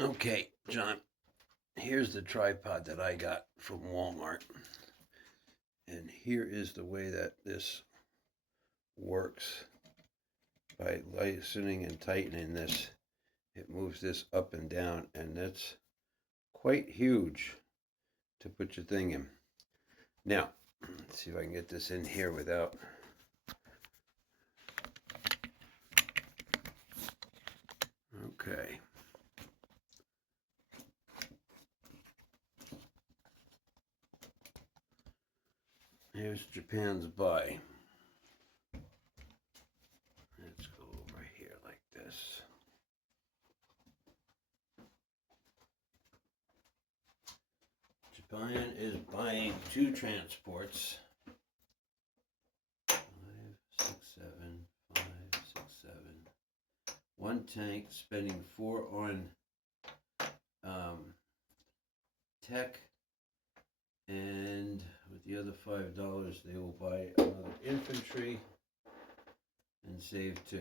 Okay, John, here's the tripod that I got from Walmart. And here is the way that this works. By loosening and tightening this, it moves this up and down, and that's quite huge to put your thing in. Now, let's see if I can get this in here without. Okay. Here's Japan's buy. Let's go over here like this. Japan is buying 2 transports. 5, 6, 7, 5, 6, 7. 1 tank, spending 4 on tech, and with the other $5, they will buy another infantry and save 2.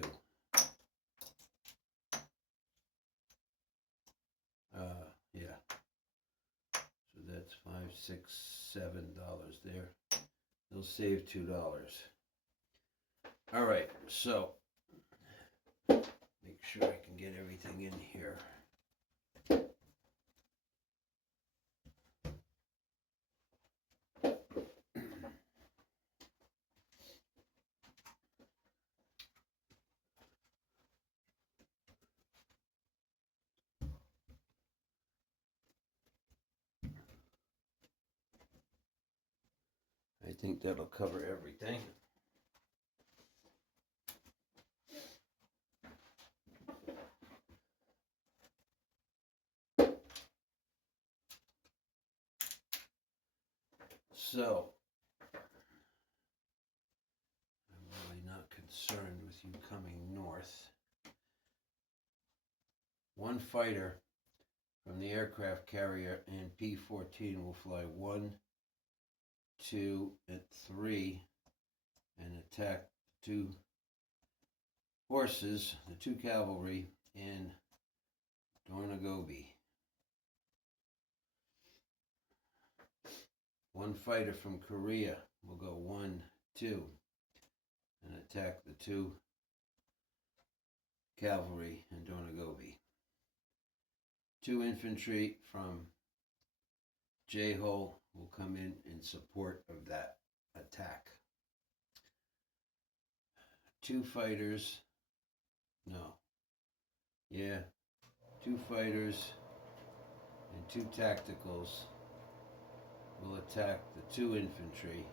Yeah. So that's $5, $6, $7 there. They'll save $2. All right, so make sure I can get everything in here. I think that'll cover everything. So, I'm really not concerned with you coming north. 1 fighter from the aircraft carrier and P-14 will fly 1, 2, and 3 and attack the 2 horses, the 2 cavalry in Dornagobi. 1 fighter from Korea will go 1, 2 and attack the 2 cavalry in Dornagobi. 2 infantry from J-Hole will come in support of that attack. 2 fighters, no, yeah, 2 fighters and 2 tacticals will attack the 2 infantry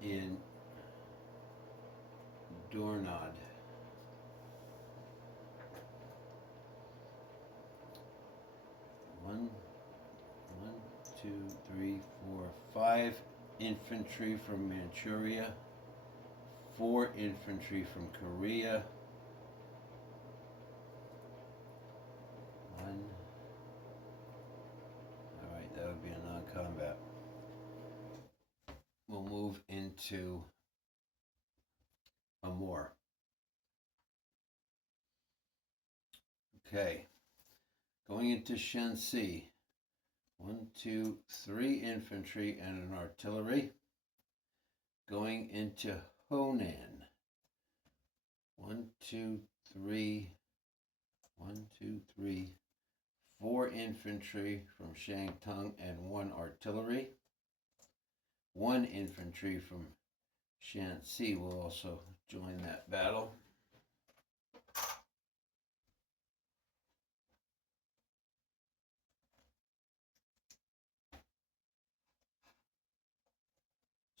in Dornod. 1, 2, 3, 4, 5 infantry from Manchuria, 4 infantry from Korea, 1. Alright, that would be a non-combat. We'll move into Amur. Okay, going into Shanxi. 1, 2, 3 infantry and an artillery. Going into Honan. 1, 2, 3. 1, 2, 3. 4 infantry from Shantung and 1 artillery. 1 infantry from Shanxi will also join that battle.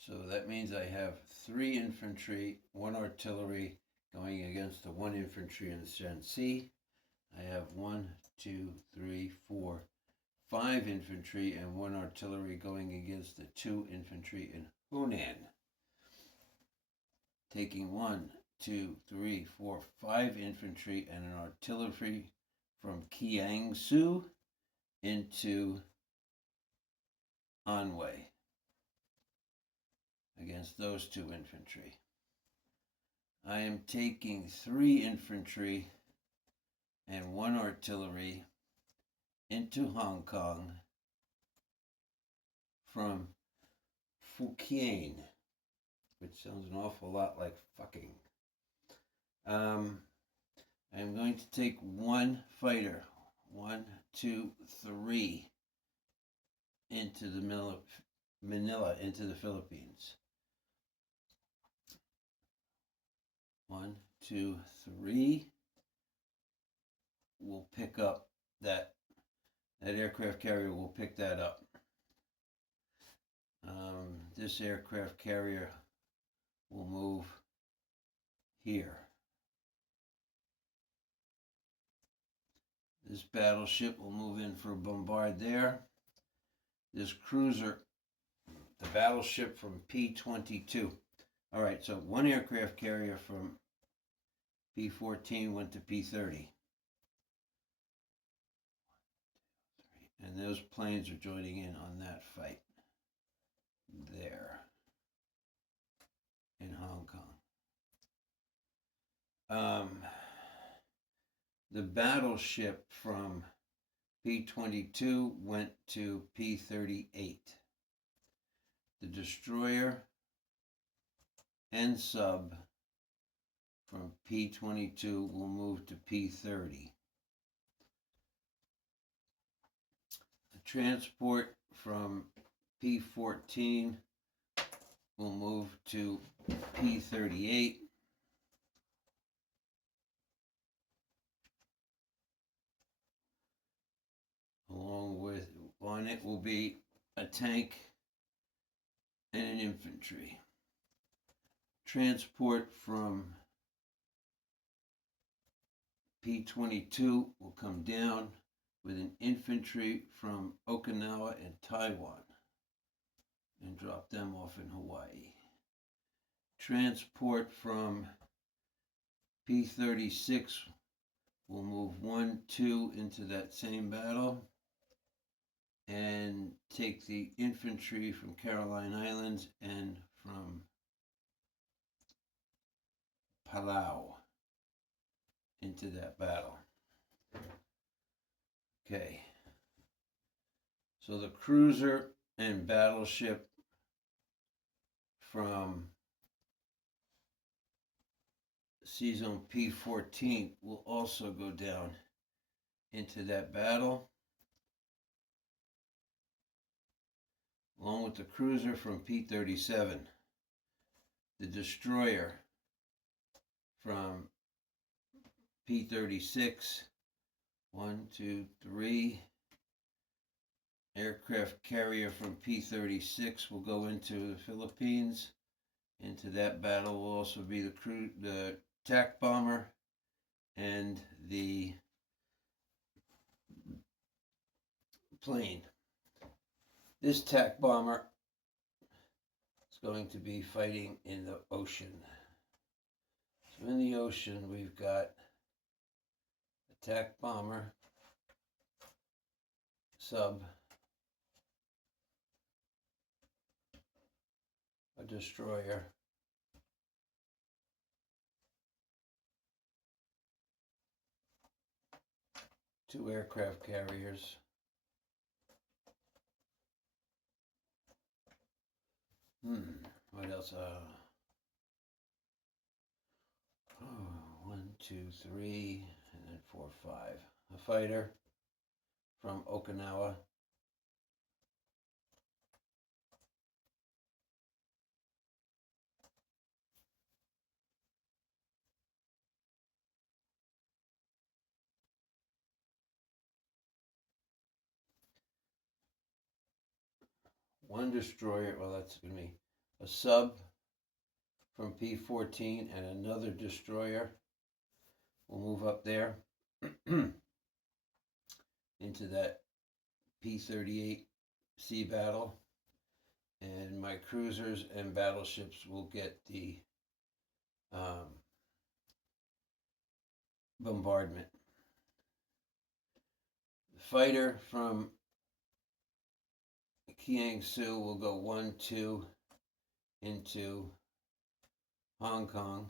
So that means I have 3 infantry, 1 artillery going against the 1 infantry in Shanxi. I have 1, 2, 3, 4, 5 infantry and 1 artillery going against the 2 infantry in Hunan. Taking 1, 2, 3, 4, 5 infantry and an artillery from Kiangsu into Anhui against those 2 infantry. I am taking 3 infantry and 1 artillery into Hong Kong from Fukien, which sounds an awful lot like fucking. I'm going to take 1 fighter, 1, 2, 3, into the Manila, into the Philippines. 1, 2, 3. We'll pick up that aircraft carrier will pick that up. This aircraft carrier will move here. This battleship will move in for a bombard there. This cruiser, the battleship from P-22. All right, so 1 aircraft carrier from P-14 went to P-30. And those planes are joining in on that fight there in Hong Kong. The battleship from P-22 went to P-38. The destroyer and sub from P-22 will move to P-30. The transport from P-14 will move to P-38. Along with, on it will be a tank and an infantry. Transport from P-22 will come down with an infantry from Okinawa and Taiwan and drop them off in Hawaii. Transport from P-36 will move 1, 2 into that same battle and take the infantry from Caroline Islands and from Palau into that battle. Okay. So the cruiser and battleship from Sea Zone P-14 will also go down into that battle, along with the cruiser from P-37. The destroyer from P-36, 1, 2, 3. Aircraft carrier from P-36 will go into the Philippines. Into that battle will also be the attack bomber and the plane. This attack bomber is going to be fighting in the ocean. So in the ocean, we've got attack bomber, sub, a destroyer, two aircraft carriers, what else? 1, 2, 3, and then 4, 5. A fighter from Okinawa. One destroyer, well, that's going to be a sub from P-14 and another destroyer will move up there into that P-38 sea battle, and my cruisers and battleships will get the bombardment. The fighter from Kiangsu will go 1, 2 into Hong Kong.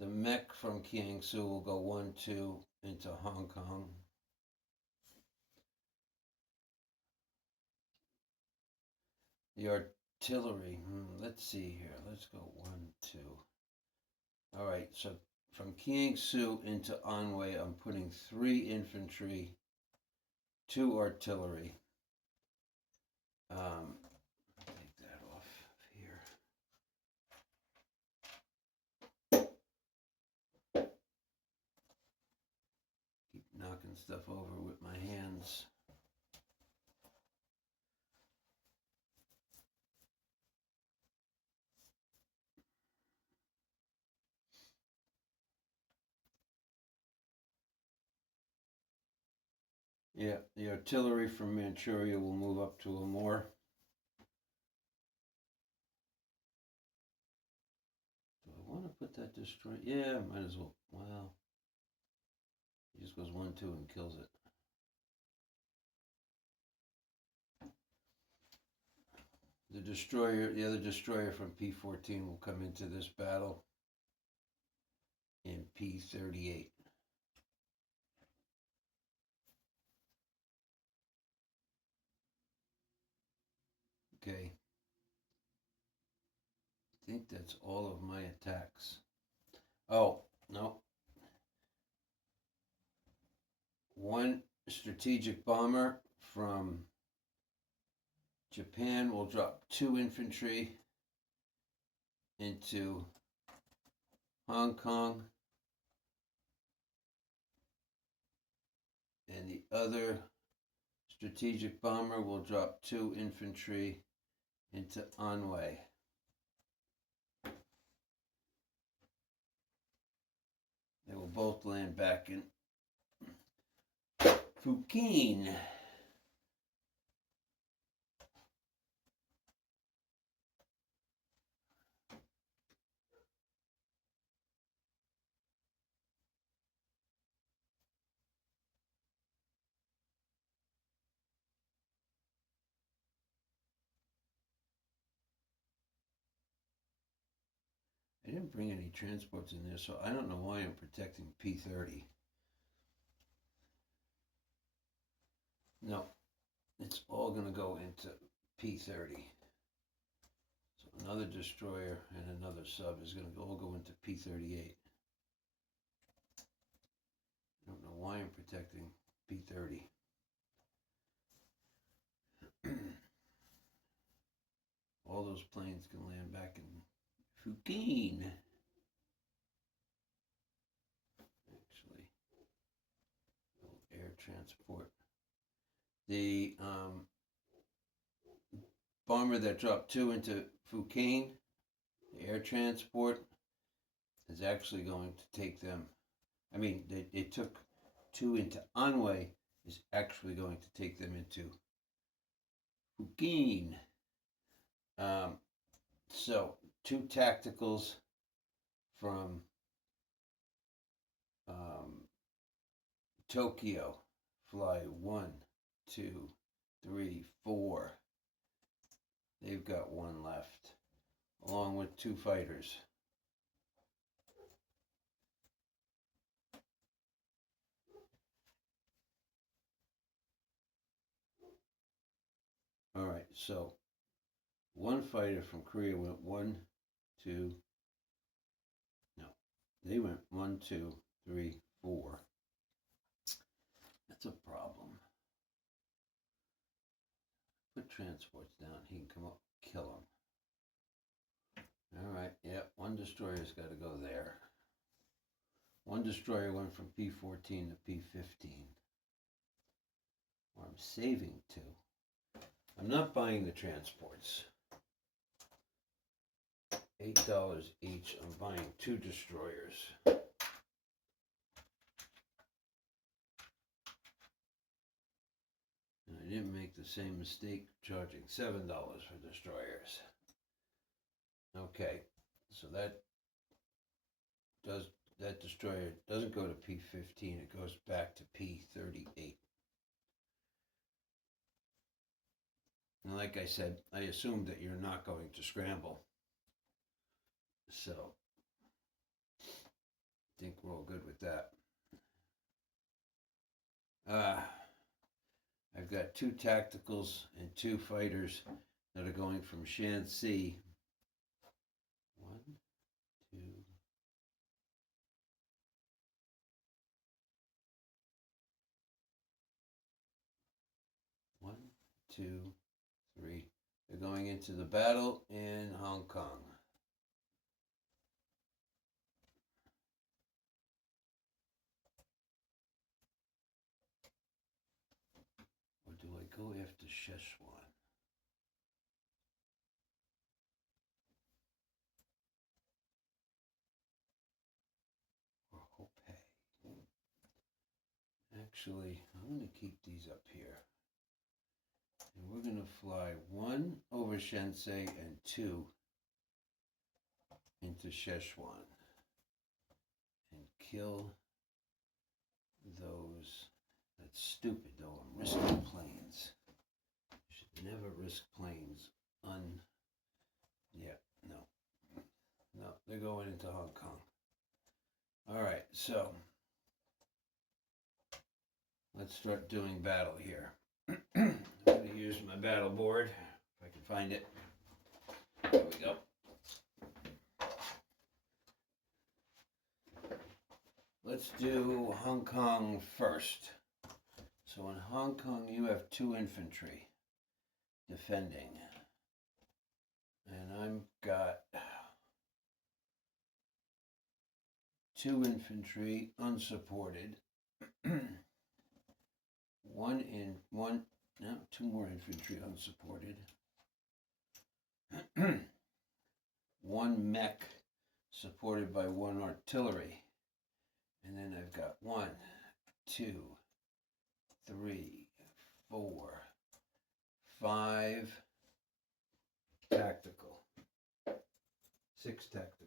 The mech from Kiangsu will go 1-2 into Hong Kong. The artillery, let's see here. Let's go 1-2. All right, so from Kiangsu into Anhui, I'm putting 3 infantry, 2 artillery. Take that off here. Keep knocking stuff over with my hands. Yeah, the artillery from Manchuria will move up to Amur. Do I want to put that destroy? Yeah, might as well. Well, he just goes 1-2 and kills it. The destroyer, the other destroyer from P-14 will come into this battle in P-38. Okay. I think that's all of my attacks. Oh, no. One strategic bomber from Japan will drop 2 infantry into Hong Kong. And the other strategic bomber will drop 2 infantry into Anhui. They will both land back in Fukin. I didn't bring any transports in there, so I don't know why I'm protecting P-30. No, it's all going to go into P-30. So another destroyer and another sub is going to all go into P-38. I don't know why I'm protecting P-30. All those planes can land back in Fukin. Actually, air transport. The bomber that dropped 2 into Fukin, the air transport, is actually going to take them. I mean, they took 2 into Anhui, is actually going to take them into Fukin. So 2 tacticals from Tokyo fly 1, 2, 3, 4. They've got 1 left, along with 2 fighters. All right, so 1 fighter from Korea went 1, 2. No, they went 1, 2, 3, 4. That's a problem. Put transports down. He can come up, kill him. All right, yeah, 1 destroyer's got to go there. 1 destroyer went from P-14 to P-15. Or I'm saving 2. I'm not buying the transports. $8 each. I'm buying 2 destroyers. And I didn't make the same mistake charging $7 for destroyers. Okay, so that destroyer doesn't go to P-15, it goes back to P-38. And like I said, I assume that you're not going to scramble. So think we're all good with that. I've got 2 tacticals and 2 fighters that are going from Shanxi. 1, 2. 1, 2, 3. They're going into the battle in Hong Kong. Or do I go after Szechuan? Or Hopei? Actually, I'm going to keep these up here. And we're going to fly 1 over Shenzhen and 2 into Szechuan. And kill those. That's stupid though, I'm risking planes. You should never risk planes no, they're going into Hong Kong. Alright, so let's start doing battle here. I'm going to use my battle board, if I can find it. There we go. Let's do Hong Kong first. So in Hong Kong you have 2 infantry defending. And I've got 2 infantry unsupported. 2 more infantry unsupported. 1 mech supported by 1 artillery. And then I've got 1, 2, 3, 4, 5 tactical. 6 tactical.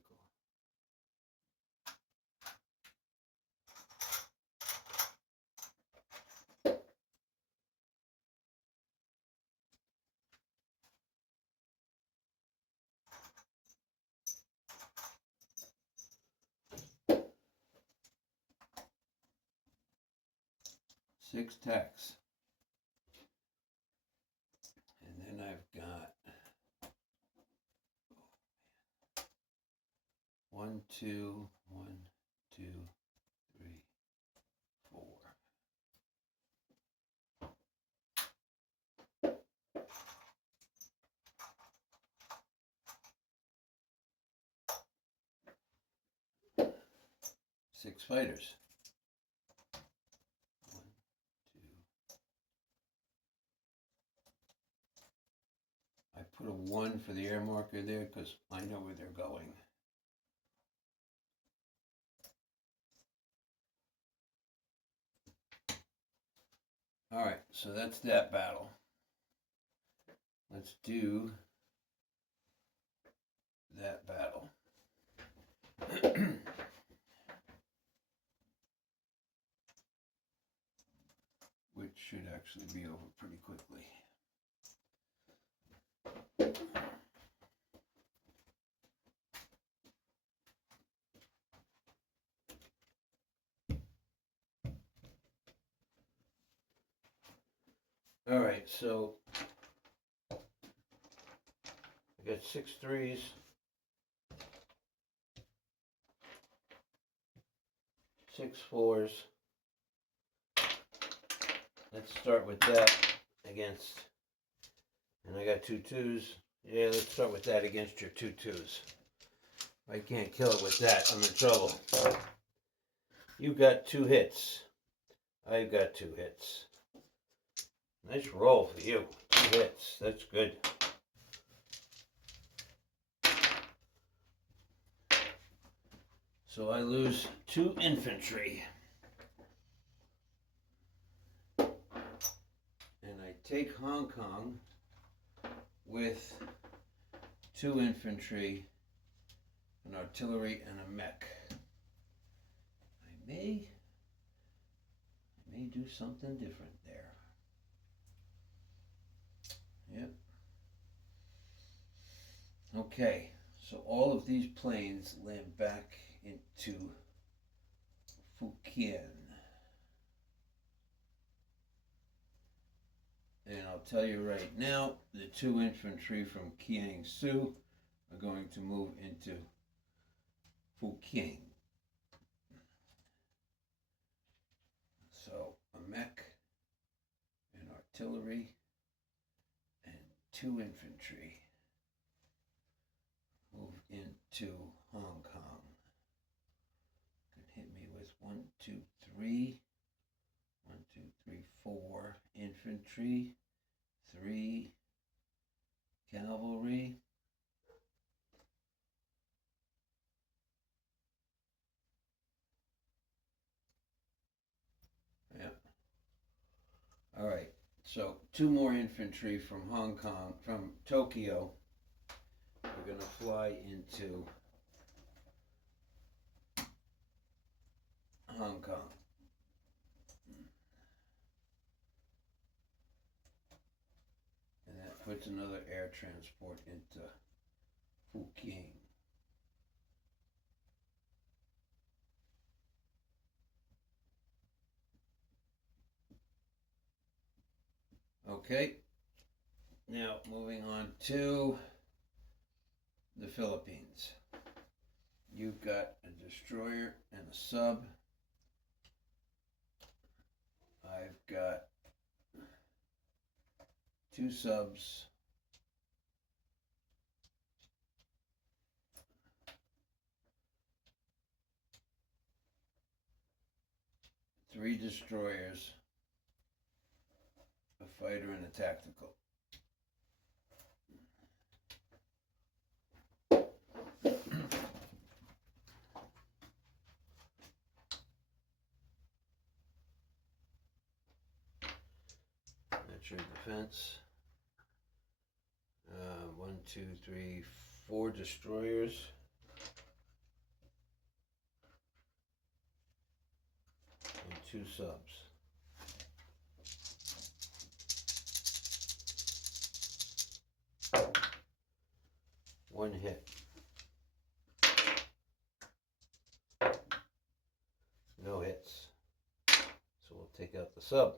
Six tacks. And then I've got 1, 2, 1, 2, 3, 4. Six fighters. 1, 2. I put a 1 for the air marker there because I know where they're going. Alright, so that's that battle. Let's do that battle. Which should actually be over pretty quickly. Alright, so I got 6 3s. 6 4s. Let's start with that against, and I got 2 2s. Yeah, let's start with that against your 2 2s. If I can't kill it with that, I'm in trouble. You got 2 hits. I've got 2 hits. Nice roll for you. 2 hits. That's good. So I lose 2 infantry. And I take Hong Kong with 2 infantry, an artillery, and a mech. I may do something different there. Yep. Okay, so all of these planes land back into Fukien. And I'll tell you right now, the 2 infantry from Kiangsu are going to move into Fukien. So a mech, an artillery, and 2 infantry move into Hong Kong. Could hit me with 1, 2, 3. 1, 2, 3, 4 infantry, 3 cavalry, yeah. All right, so 2 more infantry from Hong Kong, from Tokyo. We're gonna fly into Hong Kong. And that puts another air transport into Fukien. Okay, now moving on to the Philippines. You've got a destroyer and a sub. I've got 2 subs, 3 destroyers, a fighter, and a tactical. That's your defense. 1, 2, 3, 4 destroyers. And 2 subs. One hit. No hits. So we'll take out the sub.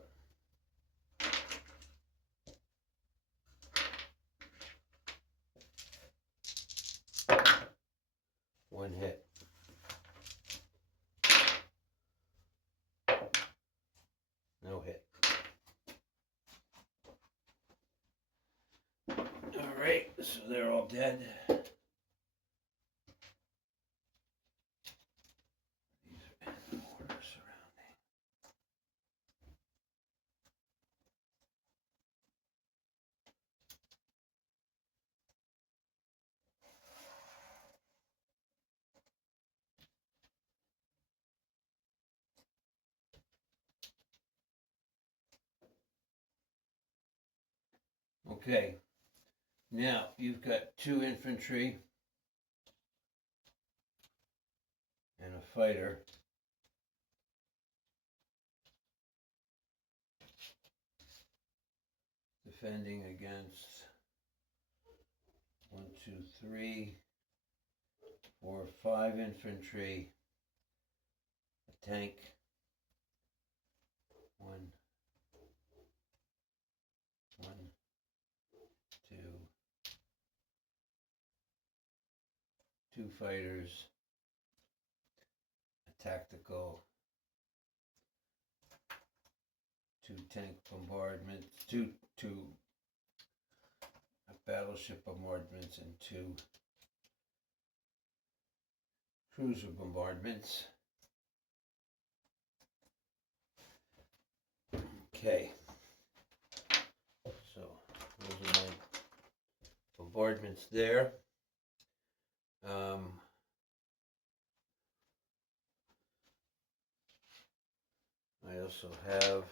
One hit. No hit. All right, so they're all dead. These are in order surrounding. Okay, now you've got 2 infantry and a fighter. Defending against 1, 2, 3, 4, 5 infantry, a tank, 1, 2, 2 fighters, a tactical, 2 tank bombardments, two battleship bombardments, and 2 cruiser bombardments. Okay, so those are my bombardments there. I also have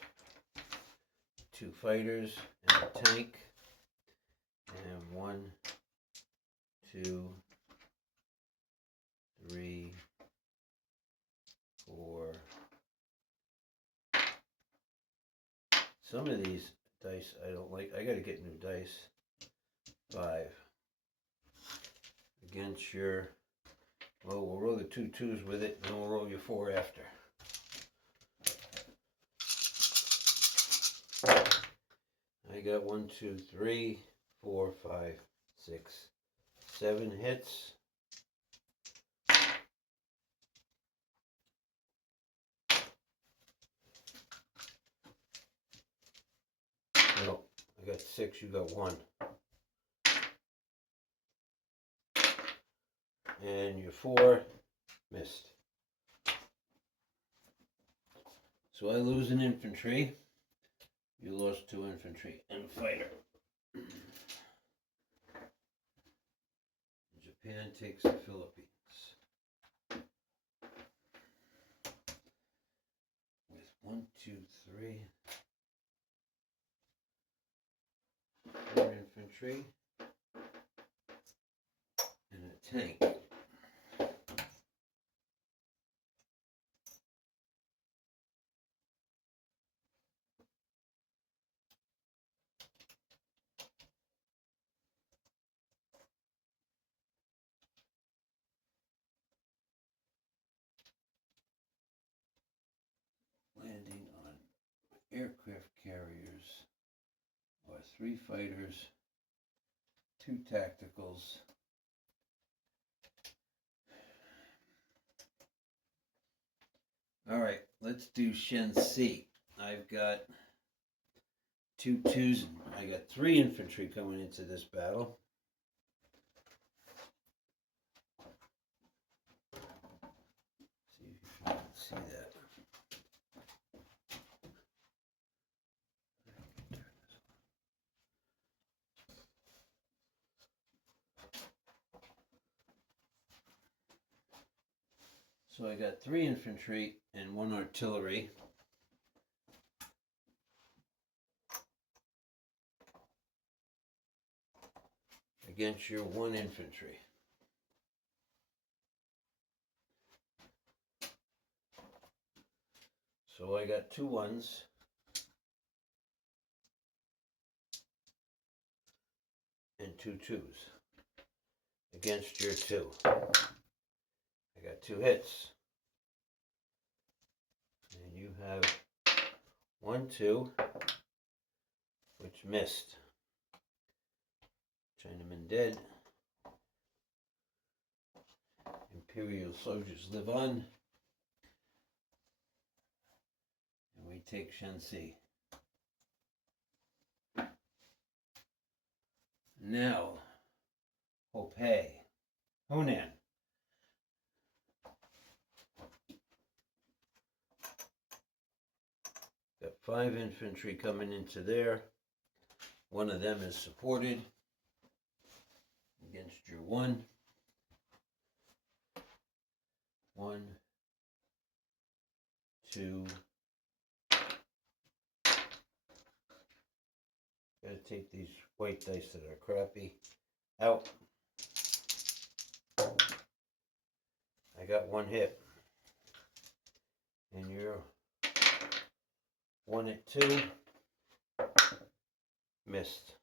2 fighters and a tank, and 1, 2, 3, 4. Some of these dice I don't like. I gotta get new dice. 5. Against your, well, we'll roll the 2 2s with it, and then we'll roll your 4 after. got 1, 2, 3, 4, 5, 6, 7 hits. No, I got 6, you got 1. And your 4 missed. So I lose an infantry. You lost 2 infantry and a fighter. Japan takes the Philippines. With 1, 2, 3, 4 infantry and a tank. Landing on aircraft carriers are 3 fighters, 2 tacticals, all right, let's do Shensi. I've got 2 twos. I got 3 infantry coming into this battle. See if you can see that. So I got 3 infantry and 1 artillery. Against your 1 infantry. So I got 2 1s and 2 2s against your 2. I got 2 hits. And you have 1 2, which missed. Chinaman dead. Imperial soldiers live on. And we take Shensi. Now, Hopei. Hunan. Got 5 infantry coming into there. 1 of them is supported against your 1. 1, 2. Gotta take these white dice that are crappy out. I got 1 hit. And you're 1 at 2. Missed.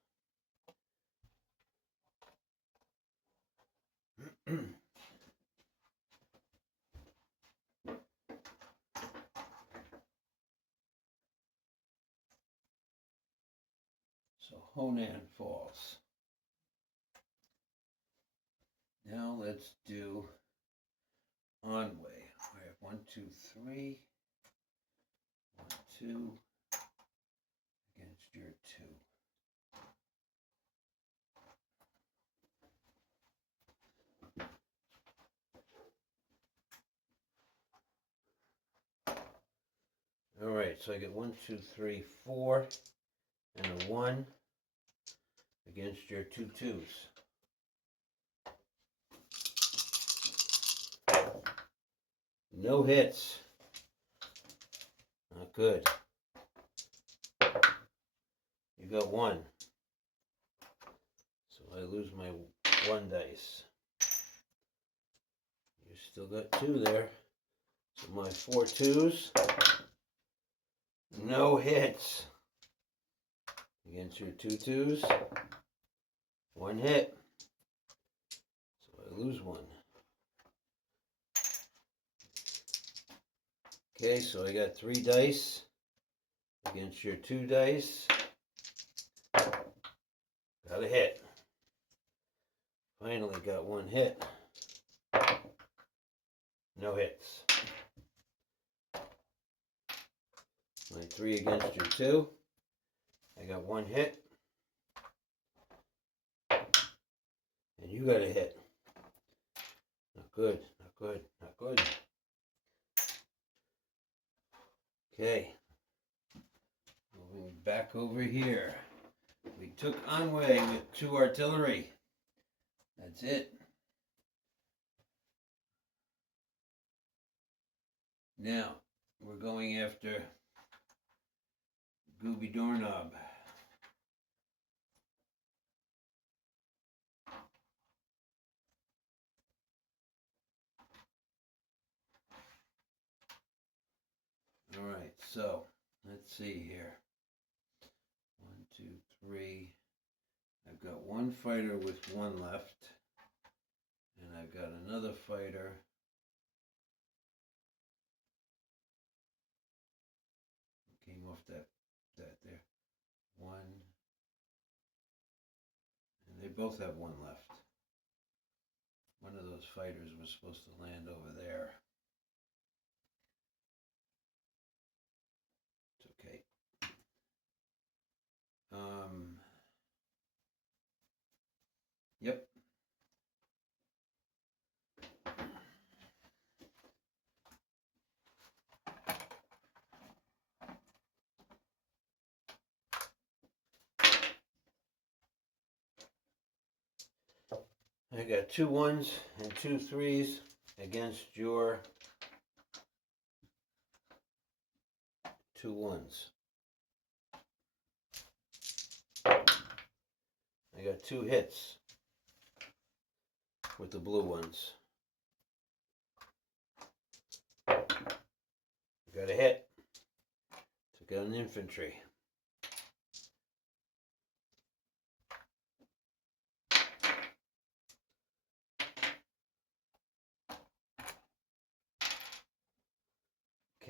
So Hunan falls. Now let's do Anhui. I have 1, 2, 3. 1, 2 against your 2. All right, so I get 1, 2, 3, 4, and a 1 against your 2 2s. No hits. Not good. You got 1. So I lose my 1 dice. You still got 2 there. So my 4 2s. No hits. Against your 2 2s. 1 hit. So I lose 1. Okay, so I got 3 dice against your 2 dice. Got a hit. Finally got one hit. No hits. My 3 against your 2. I got one hit. And you got a hit. Not good, not good, not good. Okay. Moving back over here. We took Anway with 2 artillery. That's it. Now, we're going after Gooby Doorknob. Alright, so, let's see here. 1, 2, 3. I've got one fighter with 1 left. And I've got another fighter. Came off that there. 1. And they both have 1 left. One of those fighters was supposed to land over there. It's okay. Yep. I got 2 1s and 2 3s against your 2 1s. I got 2 hits with the blue ones. I got a hit. Took out an infantry.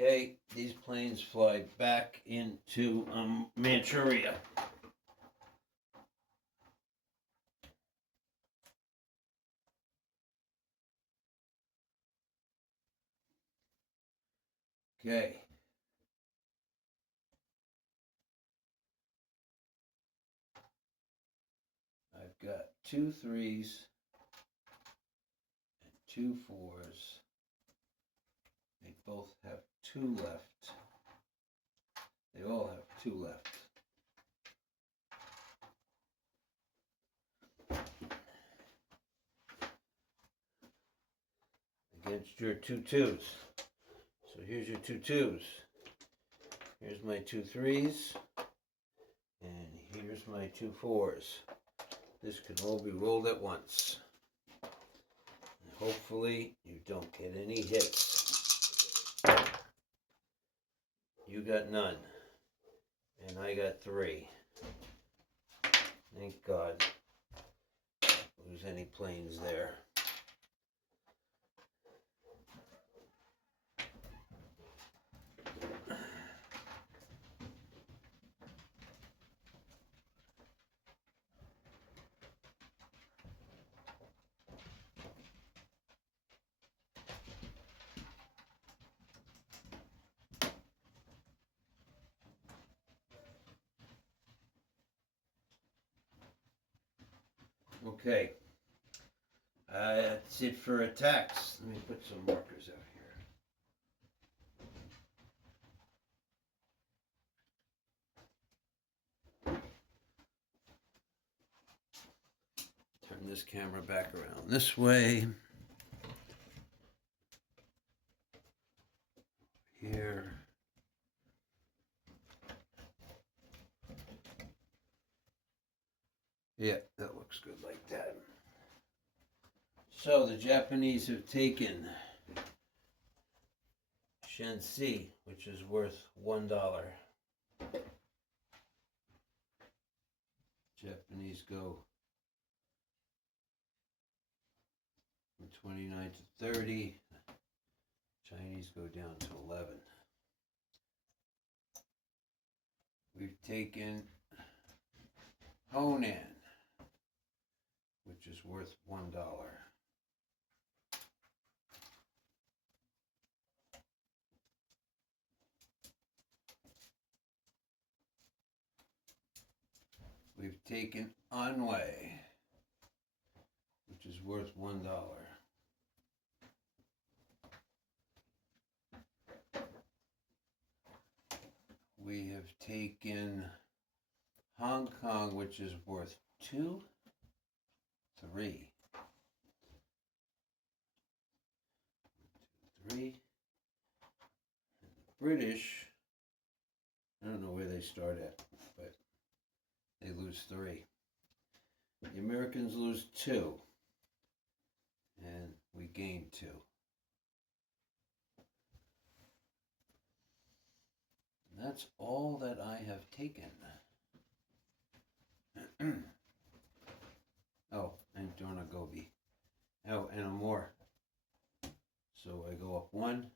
Okay, these planes fly back into Manchuria. Okay. I've got 2 3s and 2 4s. They both have 2 left. They all have 2 left. Against your 2 2s. So here's your 2 2s. Here's my 2 3s. And here's my 2 4s. This can all be rolled at once. And hopefully you don't get any hits. You got none. And I got 3. Thank God. Lose any planes there. Okay, that's it for attacks. Let me put some markers out here. Turn this camera back around this way. Here. Yeah, that looks good like that. So the Japanese have taken Shensi, which is worth $1. Japanese go from 29 to 30. Chinese go down to 11. We've taken Honan. which is worth $1. We've taken Anwei, which is worth $1. We have taken Hong Kong, which is worth 2, 3. 3. And the British, I don't know where they start at, but they lose 3. The Americans lose 2. And we gain 2. And that's all that I have taken. Oh, and Dornagobi. Oh, and a more. So I go up 1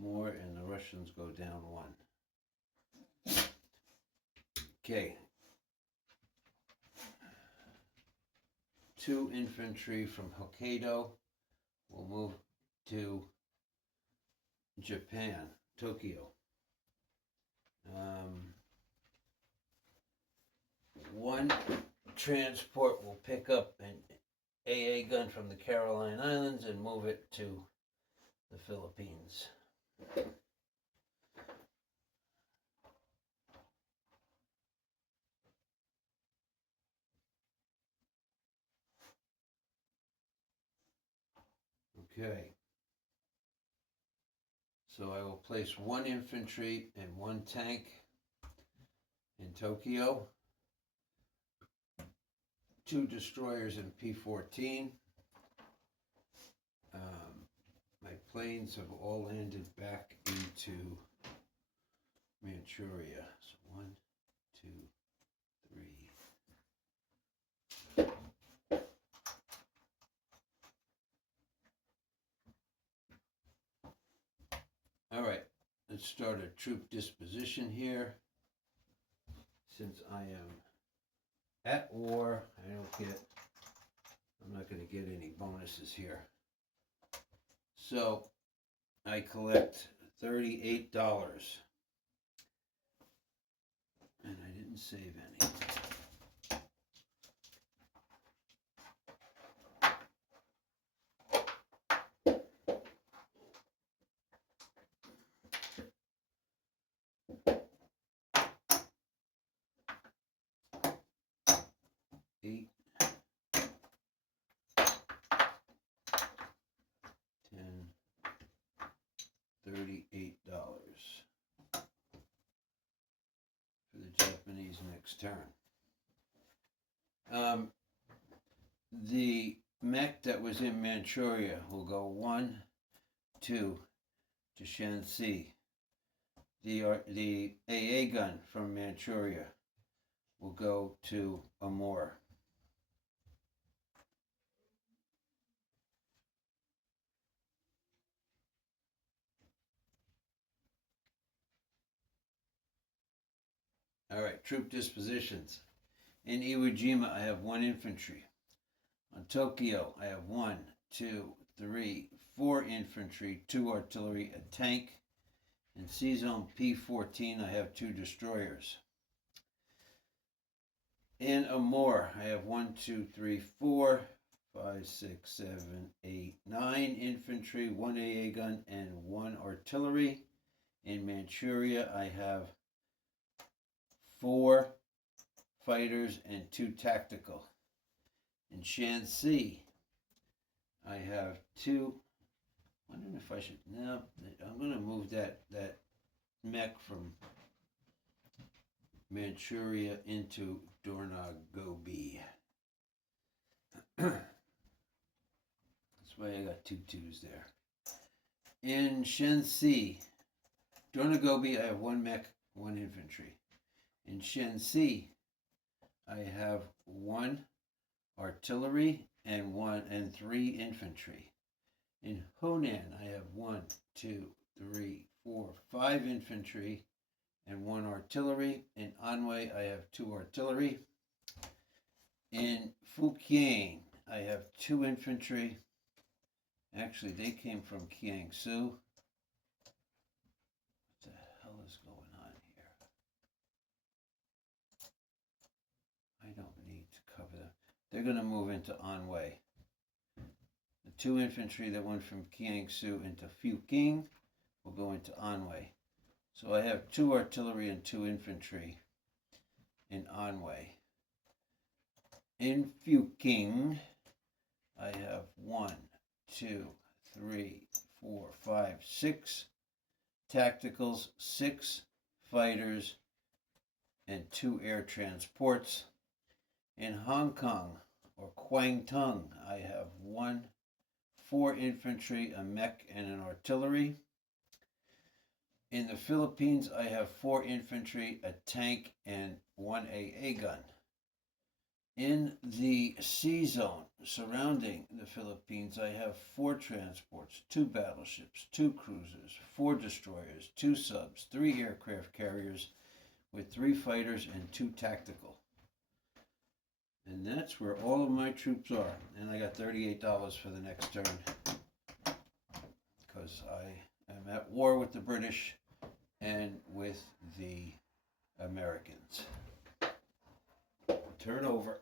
more, and the Russians go down 1. Okay. 2 infantry from Hokkaido will move to Japan, Tokyo. 1 transport will pick up an AA gun from the Caroline Islands and move it to the Philippines. Okay. So I will place 1 infantry and 1 tank in Tokyo, 2 destroyers in P-14. My planes have all landed back into Manchuria. So 1, 2, 3. All right, let's start a troop disposition here. Since I am at war, I'm not going to get any bonuses here. So I collect $38. And I didn't save any. $8, $38 for the Japanese next turn. The mech that was in Manchuria will go 1, 2 to Shanxi. The AA gun from Manchuria will go to Amur. All right, troop dispositions. In Iwo Jima, I have 1 infantry. On Tokyo, I have 1, 2, 3, 4 infantry, 2 artillery, a tank. In C-Zone P-14, I have 2 destroyers. In Amur, I have 1, 2, 3, 4, 5, 6, 7, 8, 9 infantry, 1 AA gun, and 1 artillery. In Manchuria, I have 4 fighters and 2 tactical. In Shanxi, I have 2. Wondering if I should. No, I'm going to move that mech from Manchuria into Dornagobi. That's why I got 2 2s there. In Shanxi, Dornagobi, I have 1 mech, 1 infantry. In Shanxi, I have 1 artillery and 3 infantry. In Honan, I have 1, 2, 3, 4, 5 infantry and 1 artillery. In Anhui, I have 2 artillery. In Fujian, I have 2 infantry. Actually, they came from Kiangsu. What the hell is going on here? I don't need to cover them. They're going to move into Anhui. The 2 infantry that went from Kiangsu into Fujian will go into Anhui. So I have 2 artillery and 2 infantry in Anhui. In Fujian, I have 1, 2, 3, 4, 5, 6 tacticals, 6 fighters, and 2 air transports. In Hong Kong, or Kwangtung, I have 4 infantry, a mech, and an artillery. In the Philippines, I have 4 infantry, a tank, and 1 AA gun. In the sea zone surrounding the Philippines, I have 4 transports, 2 battleships, 2 cruisers, 4 destroyers, 2 subs, 3 aircraft carriers, with 3 fighters and 2 tactical. And that's where all of my troops are. And I got $38 for the next turn, because I am at war with the British and with the Americans. Turn over.